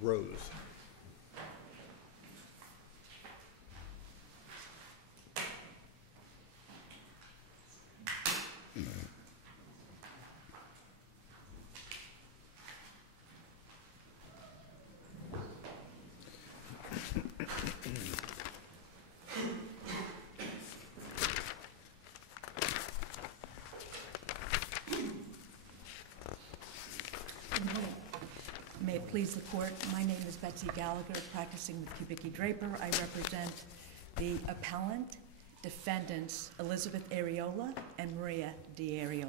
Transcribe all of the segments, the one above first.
Rose. May it please the court, my name is Betsy Gallagher, practicing with Kubicki Draper. I represent the appellant, defendants Elizabeth Areola and Maria D'Areola.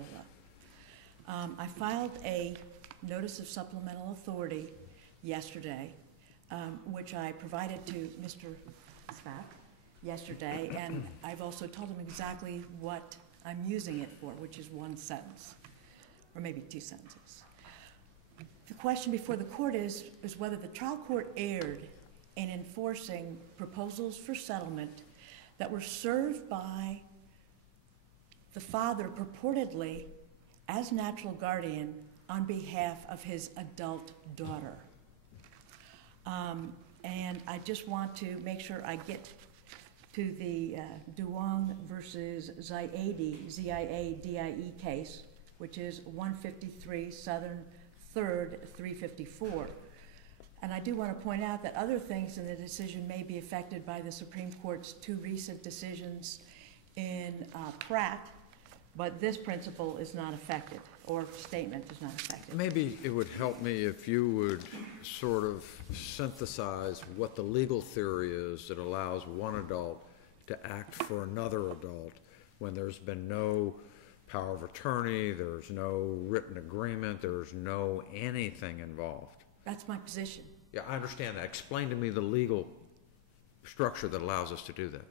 I filed a notice of supplemental authority yesterday, which I provided to Mr. Spack yesterday, and I've also told him exactly what I'm using it for, which is one sentence, or maybe two sentences. The question before the court is whether the trial court erred in enforcing proposals for settlement that were served by the father purportedly as natural guardian on behalf of his adult daughter. And I just want to make sure I get to the Duong versus Ziade, Z-I-A-D-I-E case, which is 153 Southern 3rd, 354. And I do want to point out that other things in the decision may be affected by the Supreme Court's two recent decisions in Pratt, but this principle is not affected, or statement is not affected. Maybe it would help me if you would sort of synthesize what the legal theory is that allows one adult to act for another adult when there's been no power of attorney, there's no written agreement, there's no anything involved. That's my position. Yeah, I understand that. Explain to me the legal structure that allows us to do that.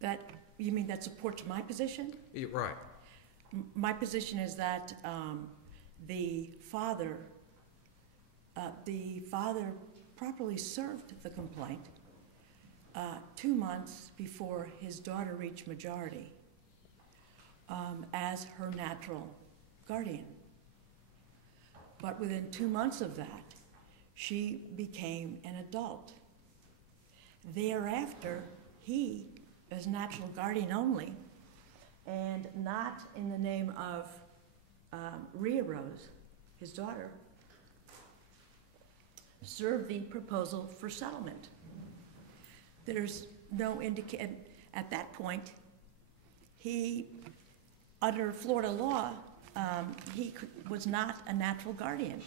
That, you mean that supports my position? You're right. My position is that the father properly served the complaint 2 months before his daughter reached majority as her natural guardian. But within 2 months of that, she became an adult. Thereafter, he, as natural guardian only, and not in the name of Rhea Rose, his daughter, served the proposal for settlement. There's no indication, at that point, he, under Florida law, he was not a natural guardian.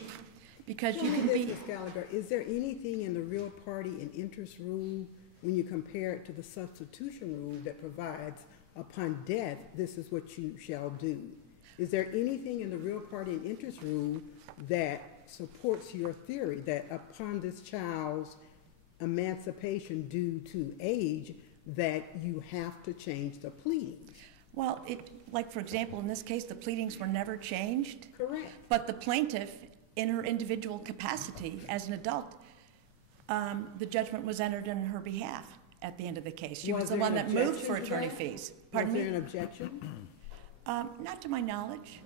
Because you can be— Ms. Gallagher, is there anything in the real party and interest rule when you compare it to the substitution rule that provides upon death, this is what you shall do? Is there anything in the real party and interest rule that supports your theory that upon this child's emancipation due to age, that you have to change the pleadings? Well, like for example, in this case, the pleadings were never changed. Correct. But the plaintiff, in her individual capacity as an adult, the judgment was entered in her behalf at the end of the case. She was the one that moved for attorney fees. Pardon me? Was there an objection? Not to my knowledge.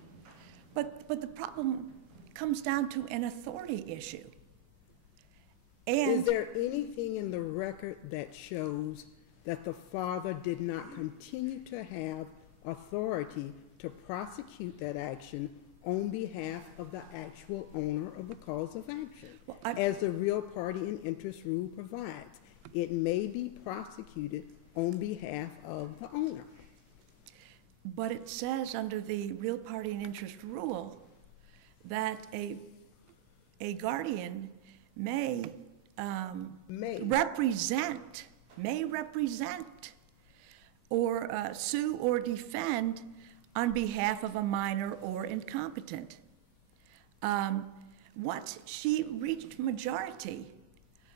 But the problem comes down to an authority issue. And is there anything in the record that shows that the father did not continue to have authority to prosecute that action on behalf of the actual owner of the cause of action? Well, as the real party and interest rule provides, it may be prosecuted on behalf of the owner. But it says under the real party and interest rule that a guardian may represent or sue or defend on behalf of a minor or incompetent. Once she reached majority,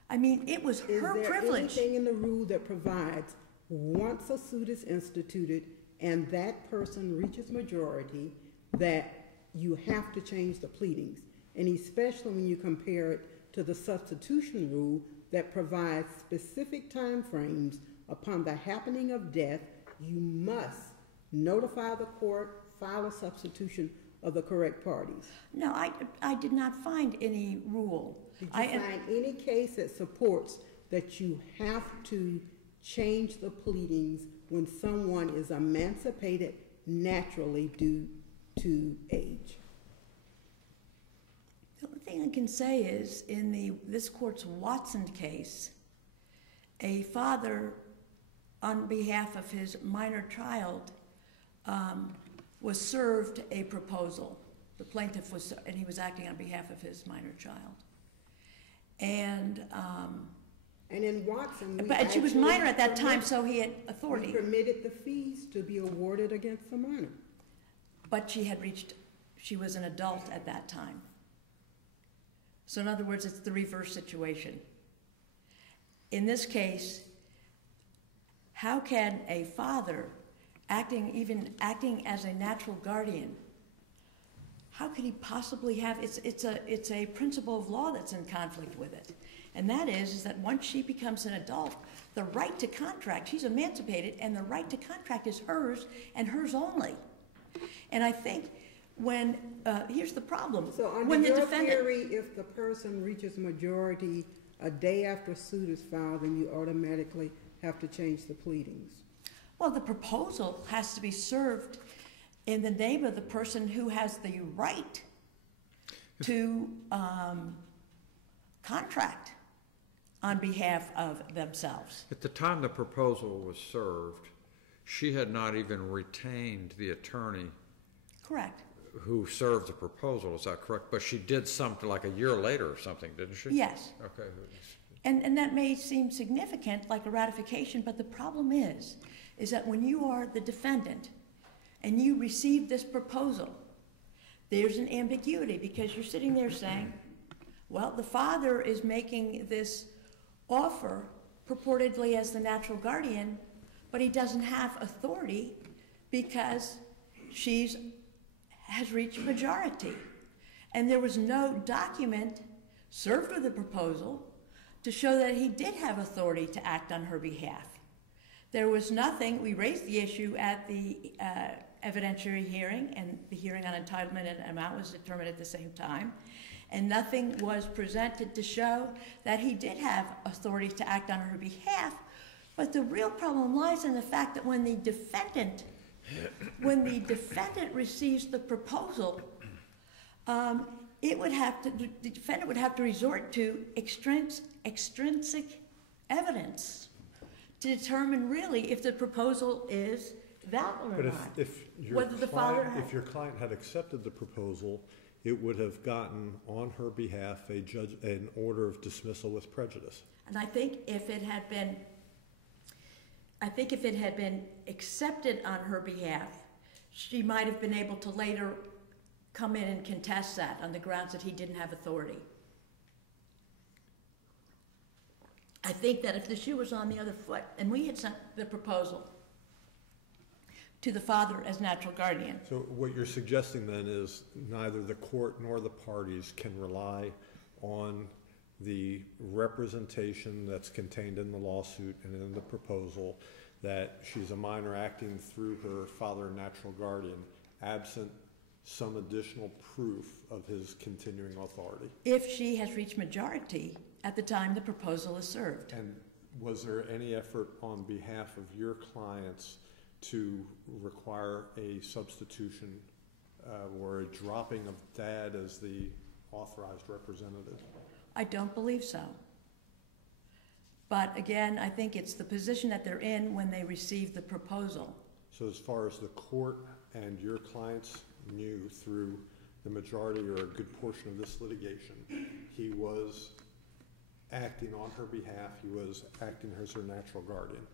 I mean, it was her privilege. Is there anything in the rule that provides once a suit is instituted and that person reaches majority that you have to change the pleadings? And especially when you compare it to the substitution rule that provides specific time frames upon the happening of death, you must notify the court, file a substitution of the correct parties? No, I did not find any rule. Did you find any case that supports that you have to change the pleadings when someone is emancipated naturally due to age? The only thing I can say is, in this court's Watson case, a father, on behalf of his minor child, was served a proposal. The plaintiff was, and he was acting on behalf of his minor child. And in Watson, but she was minor at that time, so he had authority. We permitted the fees to be awarded against the minor. But she was an adult at that time. So in other words, it's the reverse situation. In this case, how can a father, acting as a natural guardian, how could he possibly have, it's a principle of law that's in conflict with it. And that is that once she becomes an adult, the right to contract, she's emancipated, and the right to contract is hers and hers only. And I think when, here's the problem. So under your theory, if the person reaches majority a day after suit is filed, then you automatically have to change the pleadings? Well, the proposal has to be served in the name of the person who has the right to contract on behalf of themselves. At the time the proposal was served, she had not even retained the attorney. Correct. Who served the proposal, is that correct? But she did something like a year later or something, didn't she? Yes. Okay. And that may seem significant, like a ratification, but the problem is that when you are the defendant and you receive this proposal, there's an ambiguity, because you're sitting there saying, well, the father is making this offer purportedly as the natural guardian, but he doesn't have authority because has reached majority. And there was no document served with the proposal to show that he did have authority to act on her behalf. There was nothing. We raised the issue at the evidentiary hearing, and the hearing on entitlement and amount was determined at the same time, and nothing was presented to show that he did have authority to act on her behalf. But the real problem lies in the fact that when the defendant receives the proposal, the defendant would have to resort to extrinsic evidence to determine really if the proposal is valid or but not. If your client had accepted the proposal, it would have gotten on her behalf an order of dismissal with prejudice. And I think if it had been accepted on her behalf, she might have been able to later come in and contest that on the grounds that he didn't have authority. I think that if the shoe was on the other foot and we had sent the proposal to the father as natural guardian. So what you're suggesting then is neither the court nor the parties can rely on the representation that's contained in the lawsuit and in the proposal that she's a minor acting through her father and natural guardian, absent some additional proof of his continuing authority. If she has reached majority at the time the proposal is served. And was there any effort on behalf of your clients to require a substitution or a dropping of dad as the authorized representative? I don't believe so. But again, I think it's the position that they're in when they receive the proposal. So as far as the court and your clients knew through the majority or a good portion of this litigation, he was acting on her behalf, he was acting as her natural guardian.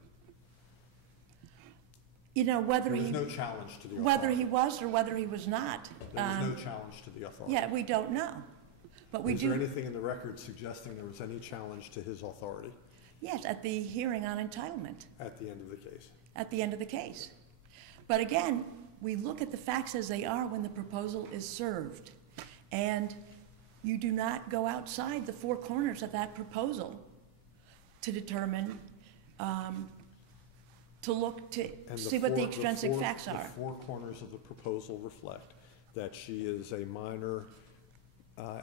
You know, whether there was he no challenge to the authority. Whether he was or whether he was not. There was no challenge to the authority. Yeah, we don't know. But we do. Is there anything in the record suggesting there was any challenge to his authority? Yes, at the hearing on entitlement. At the end of the case. At the end of the case. But again, we look at the facts as they are when the proposal is served. And you do not go outside the four corners of that proposal to determine, to look to see what the extrinsic facts are. The four corners of the proposal reflect that she is a minor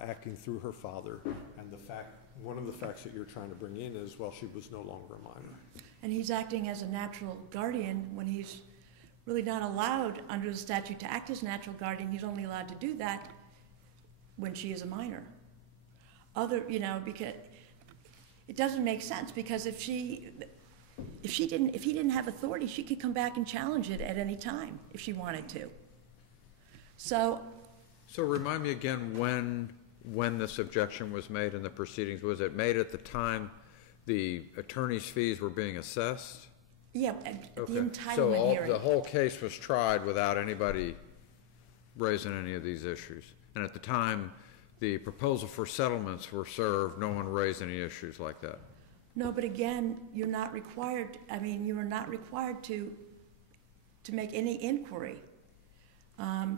acting through her father, and one of the facts that you're trying to bring in is, well, she was no longer a minor. And he's acting as a natural guardian when he's really not allowed under the statute to act as natural guardian. He's only allowed to do that when she is a minor. Because it doesn't make sense, because if he didn't have authority, she could come back and challenge it at any time if she wanted to. So remind me again when this objection was made in the proceedings. Was it made at the time the attorney's fees were being assessed? yeah, Okay. the entitlement So hearing. the whole case was tried without anybody raising any of these issues. And at the time the proposal for settlements were served, no one raised any issues like that. No, but again, you're not required, you are not required to make any inquiry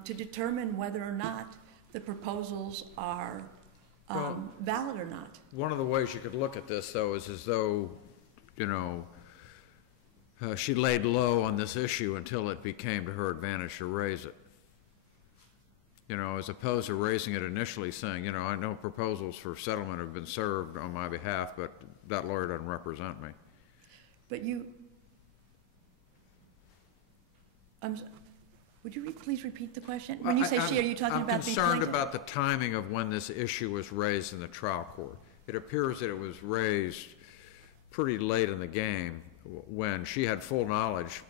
to determine whether or not the proposals are valid or not. One of the ways you could look at this, though, is as though, she laid low on this issue until it became to her advantage to raise it. As opposed to raising it initially, saying, I know proposals for settlement have been served on my behalf, but that lawyer doesn't represent me. But would you please repeat the question? When you say she, are you talking about the plaintiff? I'm concerned about the timing of when this issue was raised in the trial court. It appears that it was raised pretty late in the game when she had full knowledge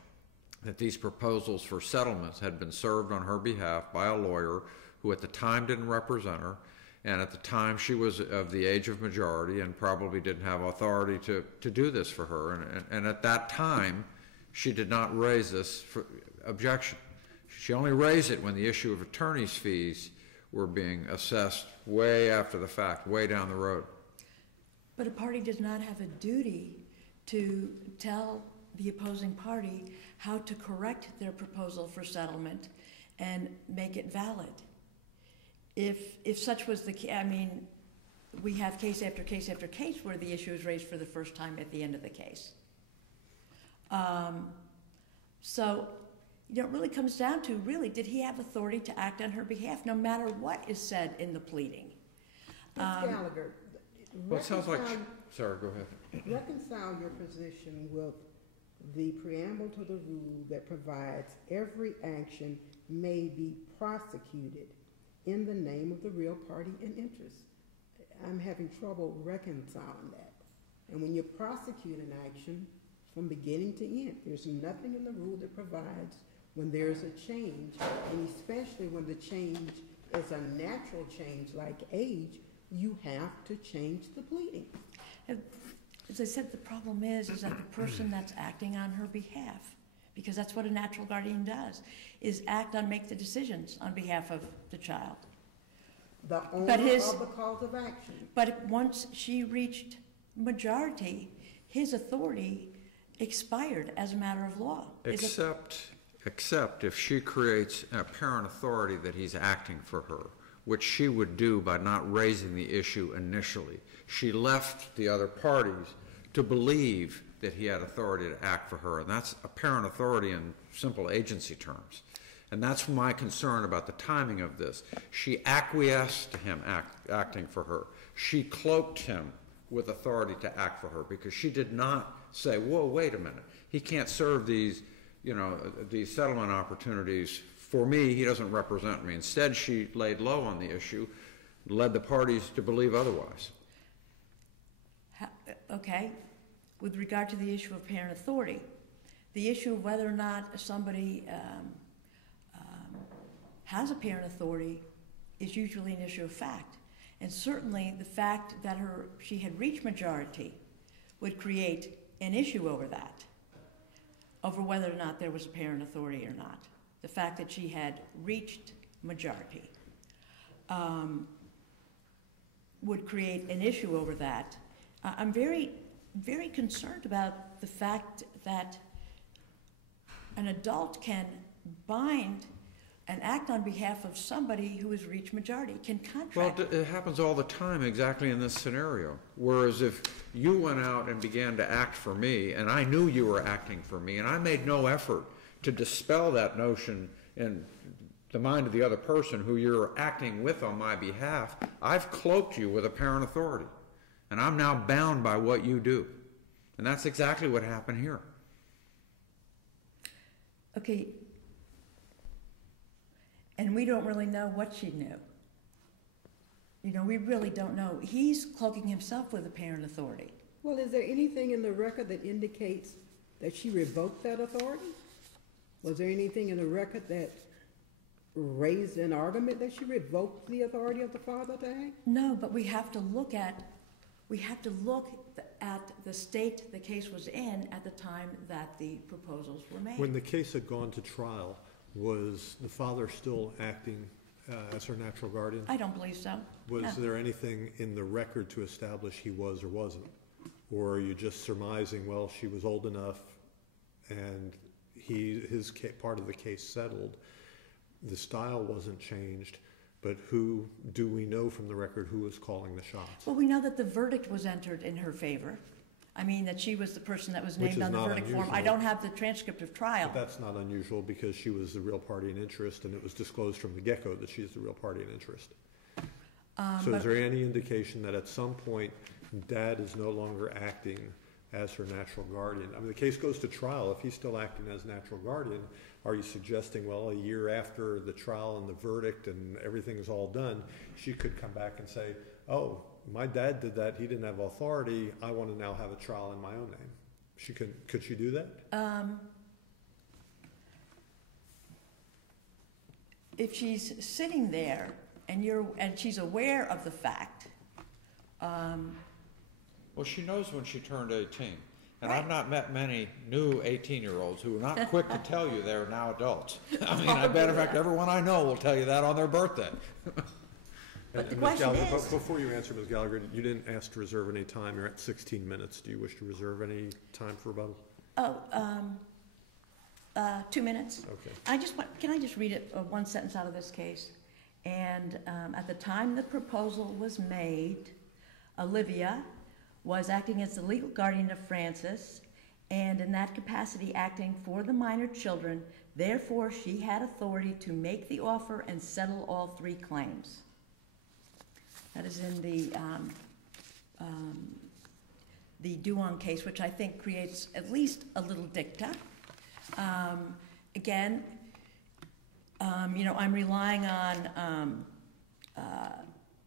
that these proposals for settlements had been served on her behalf by a lawyer who at the time didn't represent her, and at the time she was of the age of majority and probably didn't have authority to do this for her. And at that time, she did not raise this objection. She only raised it when the issue of attorney's fees were being assessed way after the fact, way down the road. But a party does not have a duty to tell the opposing party how to correct their proposal for settlement and make it valid. If such was the case, we have case after case after case where the issue is raised for the first time at the end of the case. So it really comes down to, did he have authority to act on her behalf, no matter what is said in the pleading? Ms. Gallagher, Well, it sounds like, sorry, go ahead. reconcile your position with the preamble to the rule that provides every action may be prosecuted in the name of the real party in interest. I'm having trouble reconciling that. And when you prosecute an action from beginning to end, there's nothing in the rule that provides when there's a change, and especially when the change is a natural change like age, you have to change the pleading. As I said, the problem is that the person that's acting on her behalf, because that's what a natural guardian does, is make the decisions on behalf of the child. The owner of the cause of action. But once she reached majority, his authority expired as a matter of law. Except if she creates an apparent authority that he's acting for her, which she would do by not raising the issue initially. She left the other parties to believe that he had authority to act for her, and that's apparent authority in simple agency terms. And that's my concern about the timing of this. She acquiesced to him acting for her. She cloaked him with authority to act for her because she did not say, whoa, wait a minute. He can't serve these settlement opportunities for me. He doesn't represent me. Instead, she laid low on the issue, led the parties to believe otherwise. Okay. With regard to the issue of parent authority, the issue of whether or not somebody has a parent authority is usually an issue of fact. And certainly the fact that she had reached majority would create an issue over that, over whether or not there was a parent authority or not. The fact that she had reached majority would create an issue over that. I'm very, very concerned about the fact that an adult can bind and act on behalf of somebody who has reached majority, can contract. Well, it happens all the time exactly in this scenario. Whereas if you went out and began to act for me, and I knew you were acting for me, and I made no effort to dispel that notion and the mind of the other person who you're acting with on my behalf, I've cloaked you with apparent authority. And I'm now bound by what you do. And that's exactly what happened here. Okay. And we don't really know what she knew. You know, we really don't know. He's cloaking himself with apparent authority. Well, is there anything in the record that indicates that she revoked that authority? Was there anything in the record that raised an argument that she revoked the authority of the father to act? No, but we have to look at the state the case was in at the time that the proposals were made. When the case had gone to trial, was the father still acting as her natural guardian? I don't believe so. Was No. there anything in the record to establish he was or wasn't? Or are you just surmising, well, she was old enough and his part of the case settled, the style wasn't changed, but who do we know from the record who was calling the shots? Well, we know that the verdict was entered in her favor. I mean, that she was the person that was Which named is on the not verdict form. I unusual. don't have the transcript of trial. But that's not unusual because she was the real party in interest and it was disclosed from the get-go that she's the real party in interest. So but- is there any indication that at some point Dad is no longer acting as her natural guardian? I mean, the case goes to trial. If he's still acting as natural guardian, are you suggesting, well, a year after the trial and the verdict and everything's all done, she could come back and say, oh, my dad did that, he didn't have authority, I want to now have a trial in my own name? Could she do that? If she's sitting there and she's aware of the fact, Well, she knows when she turned 18. And Right. I've not met many new 18-year-olds who are not quick to tell you they're now adults. I mean, I bet, in fact, everyone I know will tell you that on their birthday. But the Ms. question Gallagher, is- before you answer, Ms. Gallagher, you didn't ask to reserve any time. You're at 16 minutes. Do you wish to reserve any time for rebuttal? 2 minutes. Okay. Can I just read it, one sentence out of this case? And at the time the proposal was made, Olivia was acting as the legal guardian of Francis, and in that capacity acting for the minor children. Therefore, she had authority to make the offer and settle all 3 claims. That is in the Duong case, which I think creates at least a little dicta. Again, you know, I'm relying on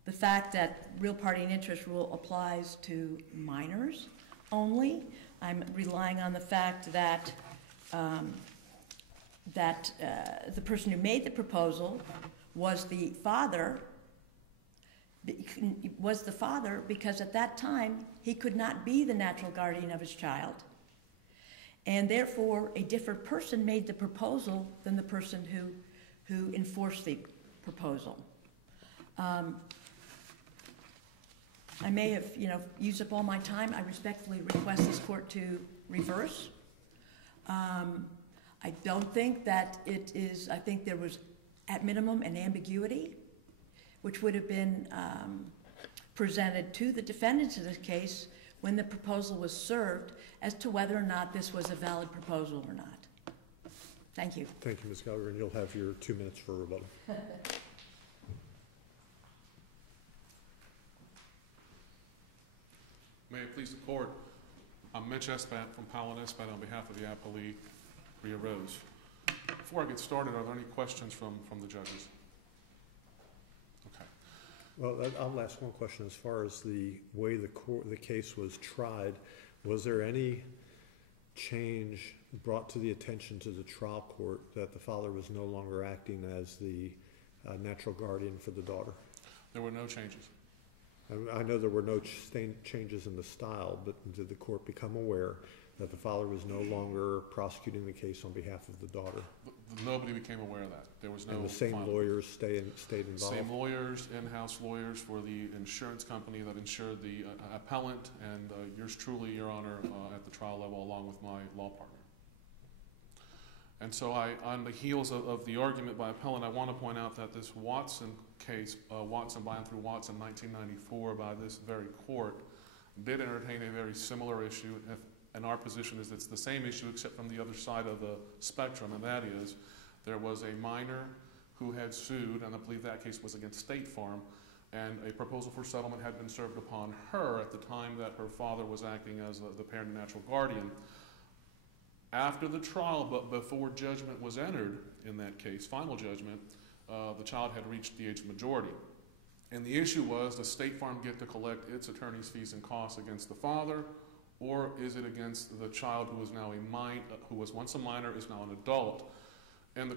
the fact that real party and interest rule applies to minors only. I'm relying on the fact that the person who made the proposal was the father because at that time he could not be the natural guardian of his child. And therefore, a different person made the proposal than the person who enforced the proposal. I may have, you know, used up all my time. I respectfully request this court to reverse. I don't think that it is, I think there was at minimum an ambiguity, which would have been presented to the defendants in this case when the proposal was served as to whether or not this was a valid proposal or not. Thank you. Thank you, Ms. Gallagher, and you'll have your 2 minutes for rebuttal. May it please the court, I'm Mitch Espat from Powell and Espat on behalf of the appellee, Rhea Rose. Before I get started, are there any questions from the judges? Okay. Well, I'll ask one question. As far as the way the case was tried, was there any change brought to the attention to the trial court that the father was no longer acting as the natural guardian for the daughter? There were no changes. I know there were no changes in the style, but did the court become aware that the father was no longer prosecuting the case on behalf of the daughter? Nobody became aware of that. There was no. And the same final- lawyers stayed involved? Same lawyers, in-house lawyers for the insurance company that insured the appellant, and yours truly, Your Honor, at the trial level, along with my law partner. And so on the heels of the argument by appellant, I want to point out that this Watson case, Watson by and through Watson 1994 by this very court, did entertain a very similar issue, and our position is it's the same issue except from the other side of the spectrum, and that is there was a minor who had sued, and I believe that case was against State Farm, and a proposal for settlement had been served upon her at the time that her father was acting as the parent and natural guardian. After the trial, but before judgment was entered in that case, final judgment, the child had reached the age of majority. And the issue was, does State Farm get to collect its attorney's fees and costs against the father, or is it against the child who is now who was once a minor, is now an adult? And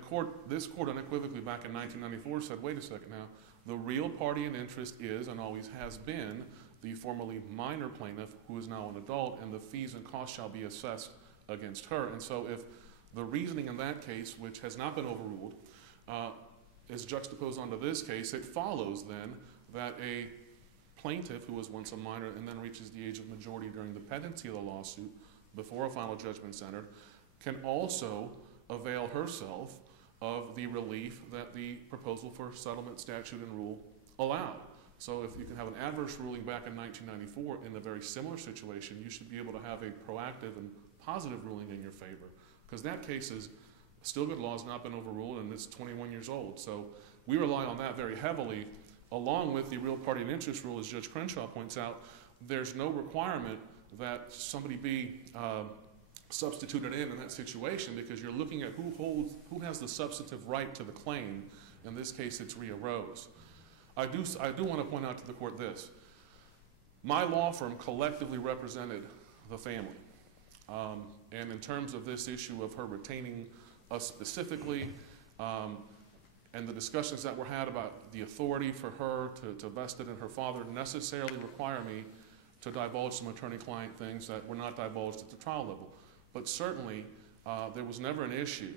this court unequivocally back in 1994 said, wait a second now, the real party in interest is and always has been the formerly minor plaintiff who is now an adult, and the fees and costs shall be assessed against her. And so if the reasoning in that case, which has not been overruled, is juxtaposed onto this case, it follows then that a plaintiff who was once a minor and then reaches the age of majority during the pendency of the lawsuit before a final judgment is entered can also avail herself of the relief that the proposal for settlement statute and rule allowed. So if you can have an adverse ruling back in 1994 in a very similar situation, you should be able to have a proactive and positive ruling in your favor, because that case is still good law, has not been overruled, and it's 21 years old. So we rely on that very heavily, along with the real party and interest rule. As Judge Crenshaw points out, there's no requirement that somebody be substituted in that situation, because you're looking at who has the substantive right to the claim. In this case, it's Rhea Rose. I do want to point out to the court this. My law firm collectively represented the family. And in terms of this issue of her retaining us specifically, and the discussions that were had about the authority for her to vest it in her father necessarily require me to divulge some attorney-client things that were not divulged at the trial level. But certainly, there was never an issue.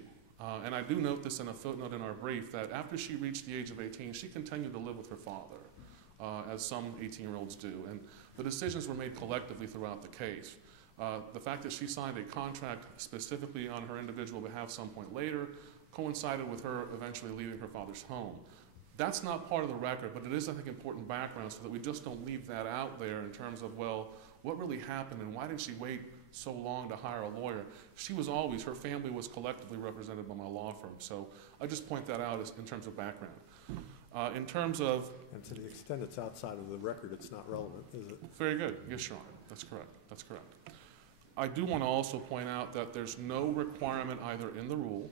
And I do note this in a footnote in our brief, that after she reached the age of 18, she continued to live with her father, as some 18-year-olds do. And the decisions were made collectively throughout the case. The fact that she signed a contract specifically on her individual behalf some point later coincided with her eventually leaving her father's home. That's not part of the record, but it is, I think, important background so that we just don't leave that out there in terms of, well, what really happened and why did she wait so long to hire a lawyer? Her family was collectively represented by my law firm. So I just point that out in terms of background. In terms of... And to the extent it's outside of the record, it's not relevant, is it? Very good. Yes, Your Honor. That's correct. That's correct. I do want to also point out that there's no requirement either in the rule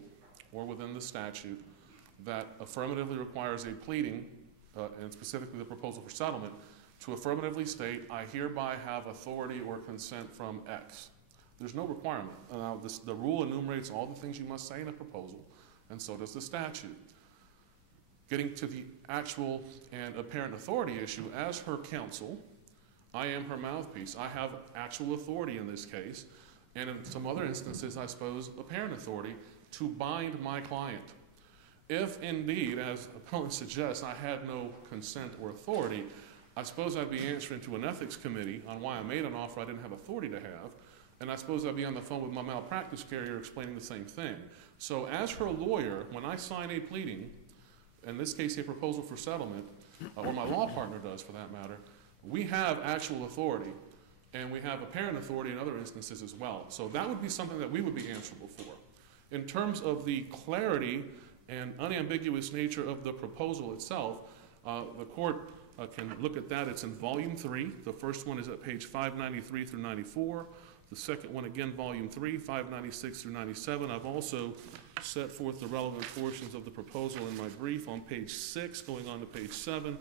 or within the statute that affirmatively requires a pleading, and specifically the proposal for settlement, to affirmatively state, I hereby have authority or consent from X. There's no requirement. The rule enumerates all the things you must say in a proposal, and so does the statute. Getting to the actual and apparent authority issue, as her counsel, I am her mouthpiece. I have actual authority in this case, and in some other instances, I suppose, apparent authority to bind my client. If indeed, as appellant suggests, I had no consent or authority, I suppose I'd be answering to an ethics committee on why I made an offer I didn't have authority to have, and I suppose I'd be on the phone with my malpractice carrier explaining the same thing. So as her lawyer, when I sign a pleading, in this case a proposal for settlement, or my law partner does for that matter, we have actual authority, and we have apparent authority in other instances as well. So that would be something that we would be answerable for. In terms of the clarity and unambiguous nature of the proposal itself, the court can look at that. It's in volume 3. The first one is at page 593 through 94. The second one, again, volume 3, 596 through 97. I've also set forth the relevant portions of the proposal in my brief on page 6, going on to page 7.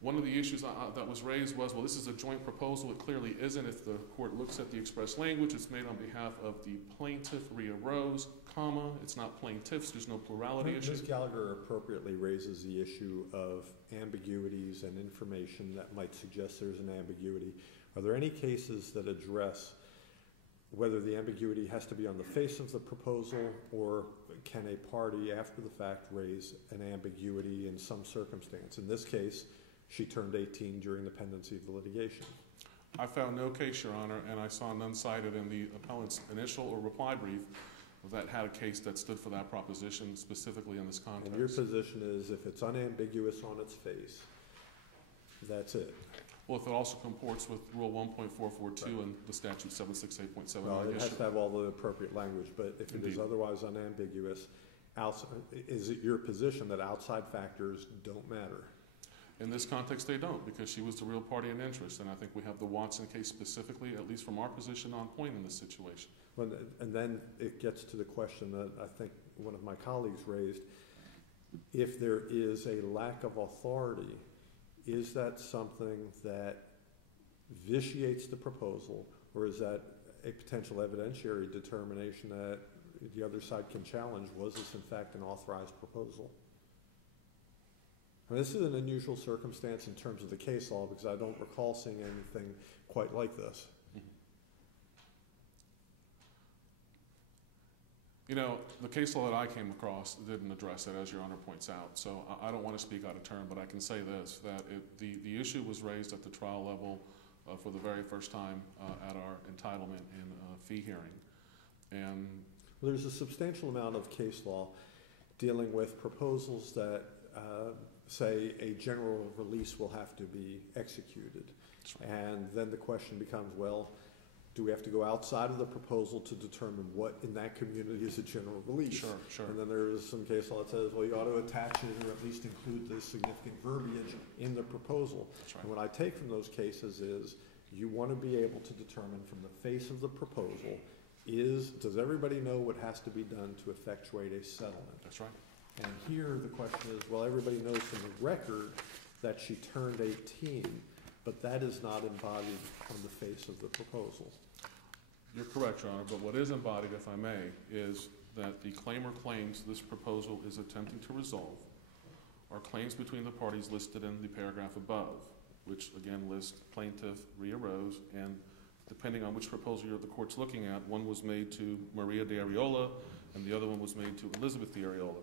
One of the issues that was raised was, well, this is a joint proposal. It clearly isn't. If the court looks at the express language, it's made on behalf of the plaintiff, Rhea Rose, comma. It's not plaintiffs. There's no plurality issue. Ms. Gallagher appropriately raises the issue of ambiguities and information that might suggest there's an ambiguity. Are there any cases that address whether the ambiguity has to be on the face of the proposal, or can a party after the fact raise an ambiguity in some circumstance? In this case, she turned 18 during the pendency of the litigation. I found no case, Your Honor, and I saw none cited in the appellant's initial or reply brief that had a case that stood for that proposition specifically in this context. And your position is if it's unambiguous on its face, that's it? Well, if it also comports with Rule 1.442 and the statute 768.7. Well, it has to have all the appropriate language, but if it is otherwise unambiguous, is it your position that outside factors don't matter? In this context, they don't, because she was the real party in interest, and I think we have the Watson case specifically, at least from our position, on point in this situation. Well, and then it gets to the question that I think one of my colleagues raised. If there is a lack of authority, is that something that vitiates the proposal, or is that a potential evidentiary determination that the other side can challenge? Was this in fact an authorized proposal? And this is an unusual circumstance in terms of the case law, because I don't recall seeing anything quite like this. You know, the case law that I came across didn't address it, as Your Honor points out. So I don't want to speak out of turn, but I can say this, that the issue was raised at the trial level for the very first time at our entitlement and fee hearing. And there's a substantial amount of case law dealing with proposals that say a general release will have to be executed. And then the question becomes, well, do we have to go outside of the proposal to determine what in that community is a general release? Sure, sure. And then there is some case law that says, well, you ought to attach it or at least include the significant verbiage in the proposal. That's right. And what I take from those cases is you want to be able to determine from the face of the proposal does everybody know what has to be done to effectuate a settlement? That's right. And here the question is, well, everybody knows from the record that she turned 18, but that is not embodied on the face of the proposal. You're correct, Your Honor, but what is embodied, if I may, is that the claimer claims this proposal is attempting to resolve are claims between the parties listed in the paragraph above, which again lists plaintiff Rhea Rose, and depending on which proposal the court's looking at, one was made to Maria de Areola and the other one was made to Elizabeth de Areola.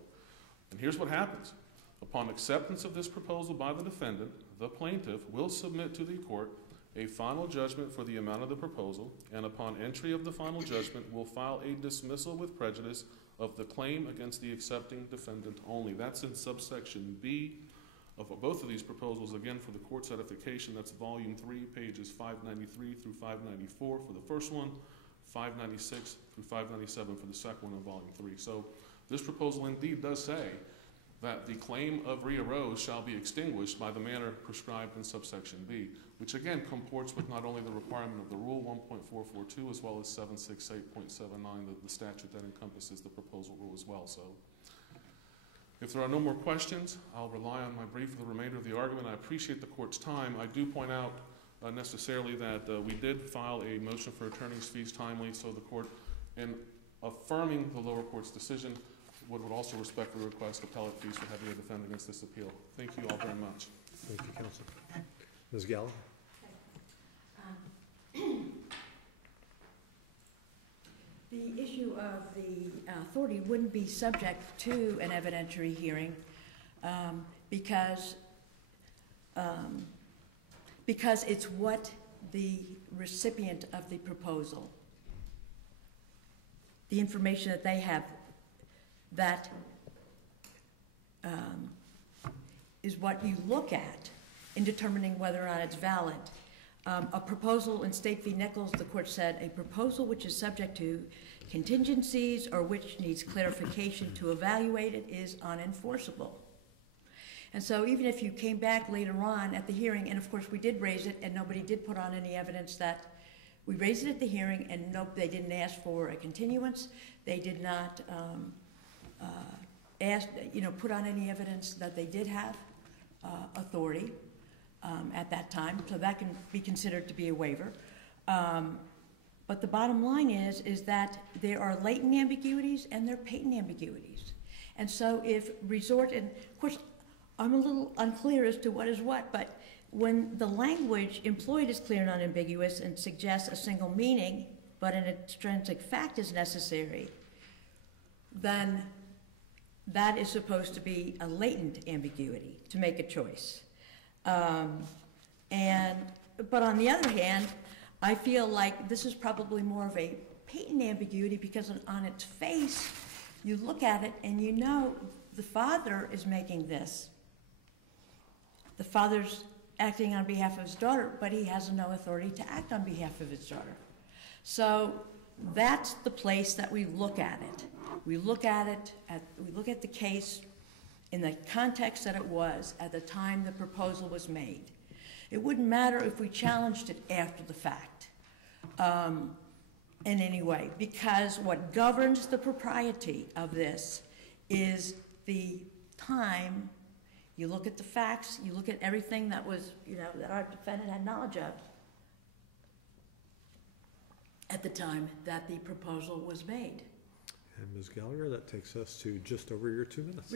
And here's what happens. Upon acceptance of this proposal by the defendant, the plaintiff will submit to the court a final judgment for the amount of the proposal, and upon entry of the final judgment will file a dismissal with prejudice of the claim against the accepting defendant only. That's in subsection B of both of these proposals. Again, for the court's edification, that's volume 3, pages 593 through 594 for the first one, 596 through 597 for the second one in volume 3. So this proposal indeed does say that the claim of Rhea Rose shall be extinguished by the manner prescribed in subsection B, which again comports with not only the requirement of the Rule 1.442 as well as 768.79, the statute that encompasses the proposal rule as well. So if there are no more questions, I'll rely on my brief for the remainder of the argument. I appreciate the court's time. I do point out necessarily that we did file a motion for attorney's fees timely, so the court, in affirming the lower court's decision, would also respectfully request appellate fees for having a defend against this appeal. Thank you all very much. Thank you, counsel. Ms. Gallagher? The issue of the authority wouldn't be subject to an evidentiary hearing because it's what the recipient of the proposal, the information that they have, that is what you look at in determining whether or not it's valid. A proposal in State v. Nichols, the court said, a proposal which is subject to contingencies or which needs clarification to evaluate it is unenforceable. And so even if you came back later on at the hearing, and of course we did raise it and nobody did put on any evidence that we raised it at the hearing, and nope, they didn't ask for a continuance. They did not put on any evidence that they did have authority at that time, so that can be considered to be a waiver. But the bottom line is that there are latent ambiguities and there are patent ambiguities. And so if resort, and of course I'm a little unclear as to what is what, but when the language employed is clear and unambiguous and suggests a single meaning, but an extrinsic fact is necessary, then that is supposed to be a latent ambiguity to make a choice. But on the other hand, I feel like this is probably more of a patent ambiguity because on its face, you look at it and you know the father is making this. The father's acting on behalf of his daughter, but he has no authority to act on behalf of his daughter. So that's the place that we look at it. We look at the case in the context that it was at the time the proposal was made. It wouldn't matter if we challenged it after the fact, in any way, because what governs the propriety of this is the time. You look at the facts, you look at everything that was, that our defendant had knowledge of at the time that the proposal was made. And Ms. Gallagher, that takes us to just over your 2 minutes.